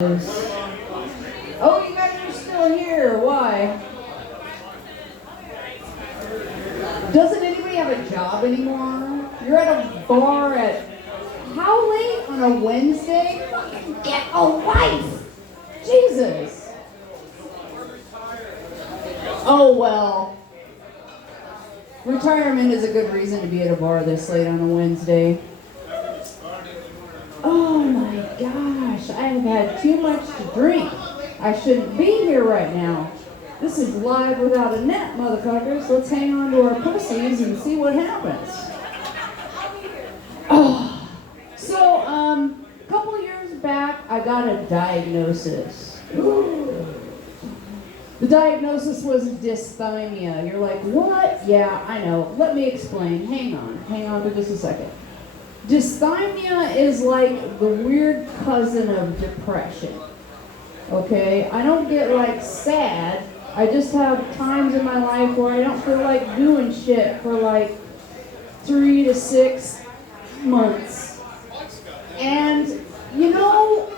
Oh, you guys are still here. Why? Doesn't anybody have a job anymore? You're at a bar at how late on a Wednesday? Fucking get a life! Jesus! Oh well. Retirement is a good reason to be at a bar this late on a Wednesday. Oh my gosh, I have had too much to drink. I shouldn't be here right now. This is live without a net, motherfuckers. Let's hang on to our pussies and see what happens. Oh. So, a couple years back, I got a diagnosis. The diagnosis was dysthymia. You're like, what? Yeah, I know. Let me explain. Hang on for just a second. Dysthymia is like the weird cousin of depression, okay? I don't get like sad, I just have times in my life where I don't feel like doing shit for like 3 to 6 months. And, you know,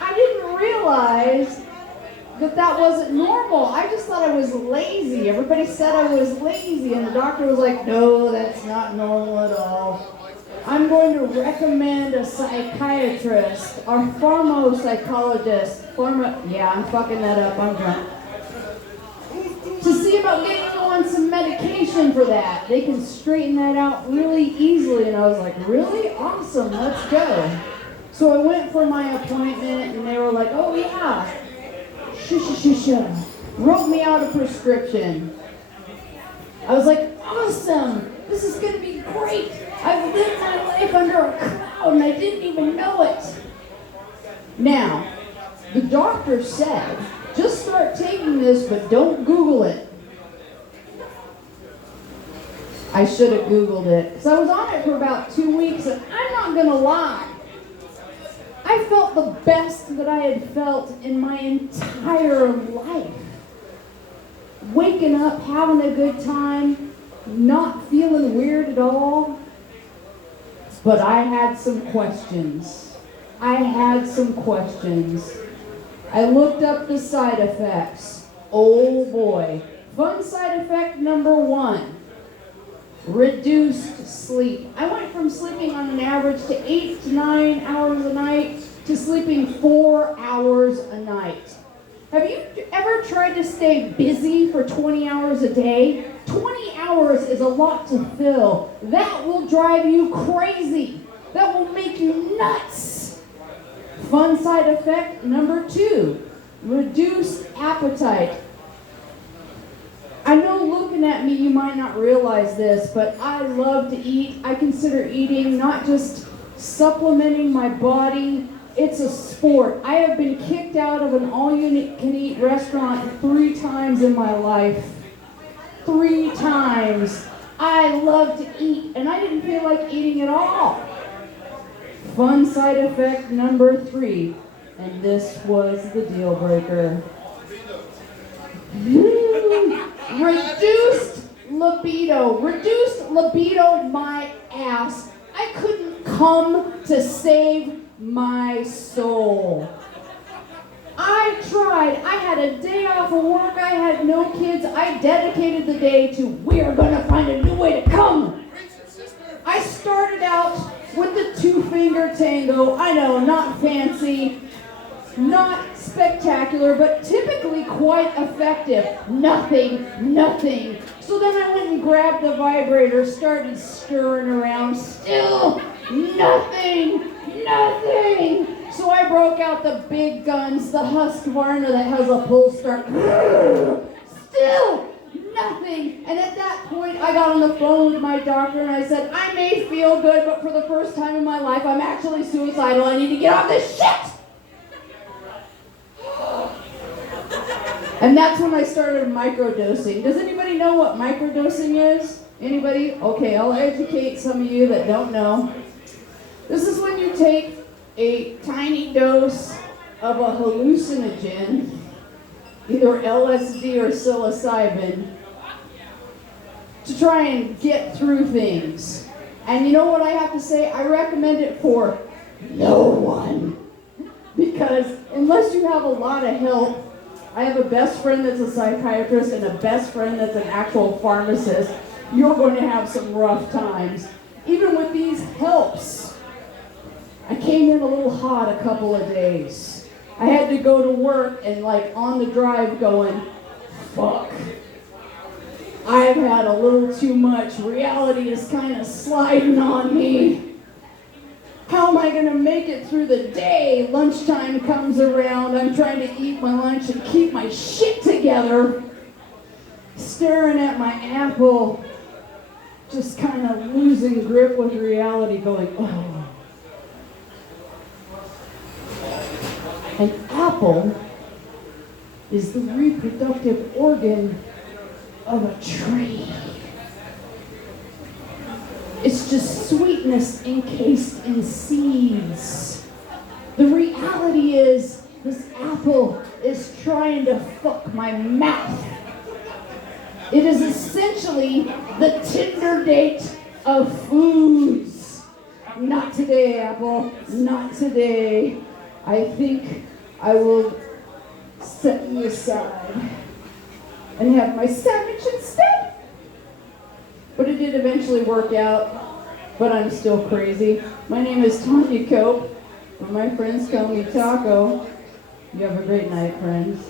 I didn't realize that wasn't normal. I just thought I was lazy. Everybody said I was lazy, and the doctor was like, no, that's not normal at all. I'm going to recommend a psychiatrist or pharmapsychologist. Yeah, I'm fucking that up. I'm drunk. To see about getting you on some medication for that. They can straighten that out really easily. And I was like, really? Awesome. Let's go. So I went for my appointment, and they were like, oh, yeah. Wrote me out a prescription. I was like, awesome. This is going to be great. I've lived my life under a cloud and I didn't even know it. Now, the doctor said, just start taking this, but don't Google it. I should have Googled it. Because I was on it for about 2 weeks, and I'm not going to lie. I felt the best that I had felt in my entire life. Waking up, having a good time, not feeling weird at all. But I had some questions. I looked up the side effects. Oh boy. Fun side effect number 1. Reduced sleep. I went from sleeping on an average to 8 to 9 hours a night to sleeping 4 hours a night. Have you ever tried to stay busy for 20 hours a day? 20 hours is a lot to fill. That will drive you crazy. That will make you nuts. Fun side effect number 2, reduced appetite. I know looking at me you might not realize this, but I love to eat. I consider eating not just supplementing my body, it's a sport. I have been kicked out of an all-you-can-eat restaurant 3 times in my life. 3 times. I love to eat, and I didn't feel like eating at all. Fun side effect number 3, and this was the deal breaker. Reduced libido. Reduced libido, my ass. I couldn't come to save my soul. I tried. I had a day off of work. I had no kids. I dedicated the day to, we are going to find a new way to come. I started out with the 2-finger tango. I know, not fancy, not spectacular, but typically quite effective. Nothing. So then I went and grabbed the vibrator, started stirring around. Still nothing. So I broke out the big guns, the Husqvarna that has a pull start. Still nothing. And at that point, I got on the phone with my doctor and I said, I may feel good, but for the first time in my life, I'm actually suicidal. I need to get off this shit. And that's when I started microdosing. Does anybody know what microdosing is? Anybody? Okay, I'll educate some of you that don't know. This is when you take a tiny dose of a hallucinogen, either LSD or psilocybin, to try and get through things. And you know what I have to say? I recommend it for no one. Because unless you have a lot of help, I have a best friend that's a psychiatrist and a best friend that's an actual pharmacist, you're going to have some rough times. Even with these helps, I came in a little hot a couple of days. I had to go to work and like on the drive going, fuck. I've had a little too much. Reality is kind of sliding on me. How am I going to make it through the day? Lunchtime comes around. I'm trying to eat my lunch and keep my shit together. Staring at my apple, just kind of losing grip with reality, going, oh. An apple is the reproductive organ of a tree. It's just sweetness encased in seeds. The reality is this apple is trying to fuck my mouth. It is essentially the Tinder date of foods. Not today, apple. Not today. I think I will set you aside and have my sandwich instead. But it did eventually work out, but I'm still crazy. My name is Tanya Cope, and my friends call me Taco. You have a great night, friends.